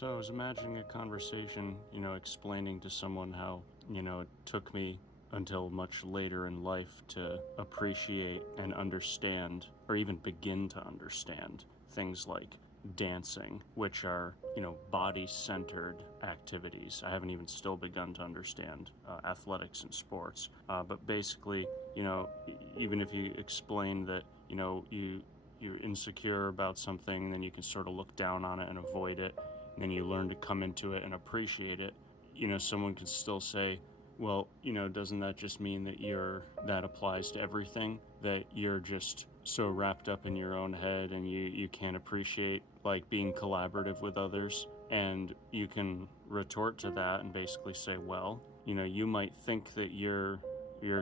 So I was imagining a conversation, explaining to someone how, it took me until much later in life to appreciate and understand, or even begin to understand, things like dancing, which are, body-centered activities. I haven't even still begun to understand athletics and sports. But basically, even if you explain that, you're insecure about something, then you can sort of look down on it and avoid it, and then you learn to come into it and appreciate it. Someone can still say, well, doesn't that just mean that that applies to everything, that you're just so wrapped up in your own head and you can't appreciate like being collaborative with others? And you can retort to that and basically say, well, you might think that you're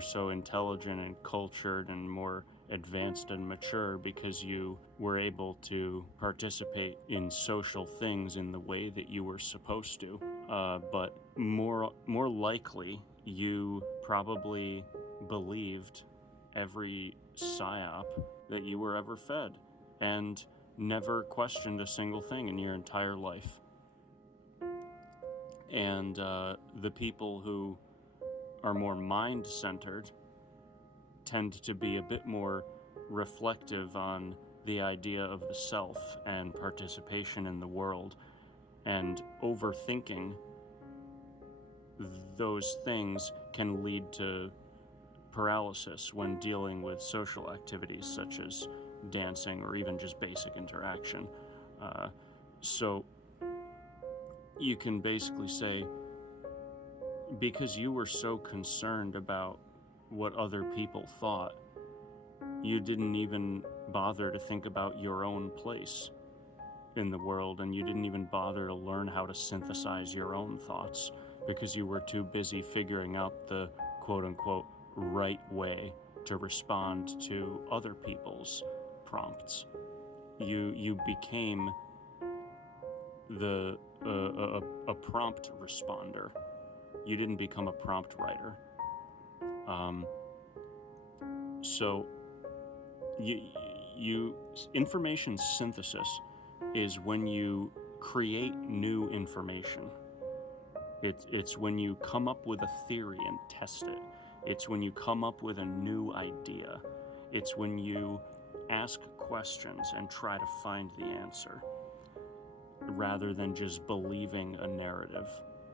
so intelligent and cultured and more advanced and mature because you were able to participate in social things in the way that you were supposed to. But more likely, you probably believed every psyop that you were ever fed and never questioned a single thing in your entire life. And the people who are more mind-centered tend to be a bit more reflective on the idea of the self and participation in the world, and overthinking those things can lead to paralysis when dealing with social activities such as dancing or even just basic interaction. So you can basically say, because you were so concerned about what other people thought, you didn't even bother to think about your own place in the world, and you didn't even bother to learn how to synthesize your own thoughts because you were too busy figuring out the quote-unquote right way to respond to other people's prompts. You became a prompt responder. You didn't become a prompt writer. So information synthesis is when you create new information. It's when you come up with a theory and test it. It's when you come up with a new idea. It's when you ask questions and try to find the answer, rather than just believing a narrative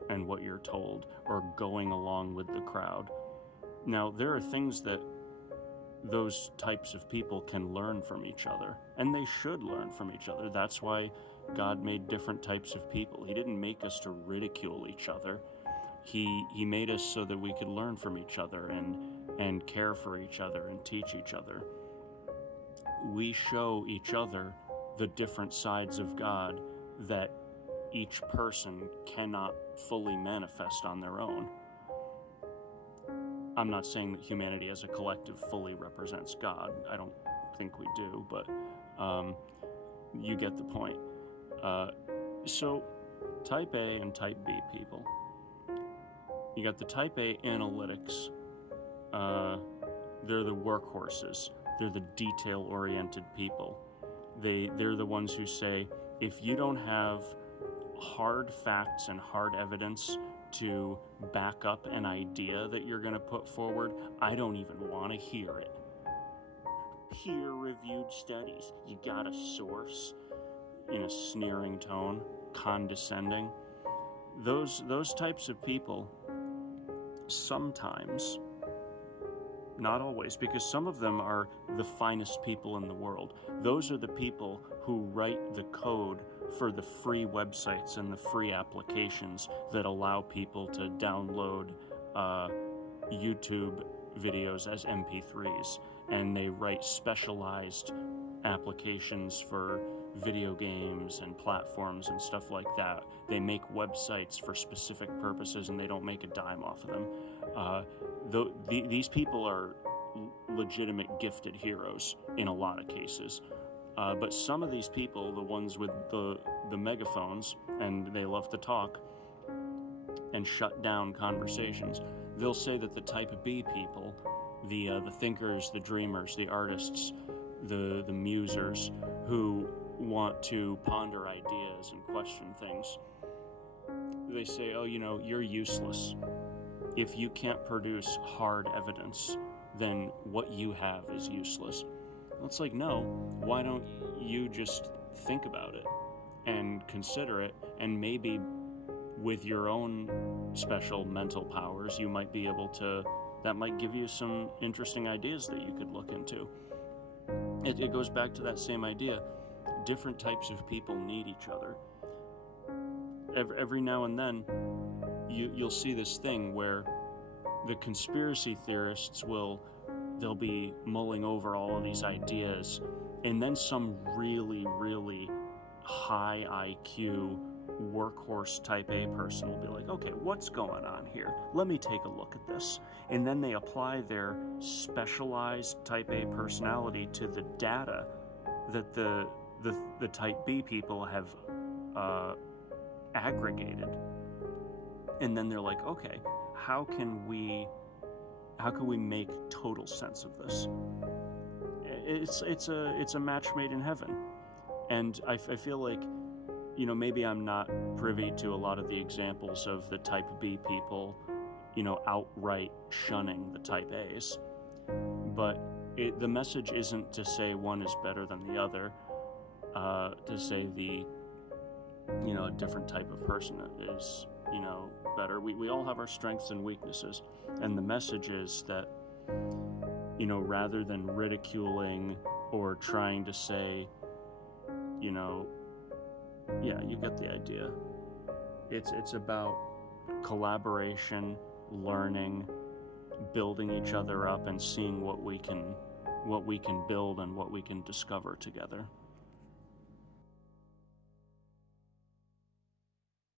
and what you're told, or going along with the crowd. Now, there are things that those types of people can learn from each other, and they should learn from each other. That's why God made different types of people. He didn't make us to ridicule each other. He made us so that we could learn from each other and care for each other and teach each other. We show each other the different sides of God that each person cannot fully manifest on their own. I'm not saying that humanity as a collective fully represents God. I don't think we do, but you get the point. So type A and type B people. You got the type A analytics. They're the workhorses. They're the detail-oriented people. They're the ones who say, if you don't have hard facts and hard evidence to back up an idea that you're going to put forward, I don't even want to hear it. Peer-reviewed studies. You got a source? In a sneering tone, condescending. Those types of people, sometimes, not always, because some of them are the finest people in the world. Those are the people who write the code for the free websites and the free applications that allow people to download YouTube videos as MP3s, and they write specialized applications for video games and platforms and stuff like that. They make websites for specific purposes, and they don't make a dime off of them. These people are legitimate gifted heroes in a lot of cases. But some of these people, the ones with the megaphones, and they love to talk and shut down conversations, they'll say that the type B people, the thinkers, the dreamers, the artists, the musers who want to ponder ideas and question things, they say, oh, you're useless. If you can't produce hard evidence, then what you have is useless. It's like, no, why don't you just think about it and consider it, and maybe with your own special mental powers, you might be able to, that might give you some interesting ideas that you could look into. It goes back to that same idea. Different types of people need each other. Every now and then, you'll see this thing where the conspiracy theorists they'll be mulling over all of these ideas, and then some really, really high IQ workhorse type A person will be like, okay, what's going on here? Let me take a look at this. And then they apply their specialized type A personality to the data that the type B people have aggregated. And then they're like, okay, how can we make total sense of this? It's a match made in heaven. And I feel like, maybe I'm not privy to a lot of the examples of the type B people, outright shunning the type A's. But the message isn't to say one is better than the other, to say a different type of person is, better. We all have our strengths and weaknesses. And the message is that, rather than ridiculing or trying to say, yeah, you get the idea. It's about collaboration, learning, building each other up, and seeing what we can build and what we can discover together.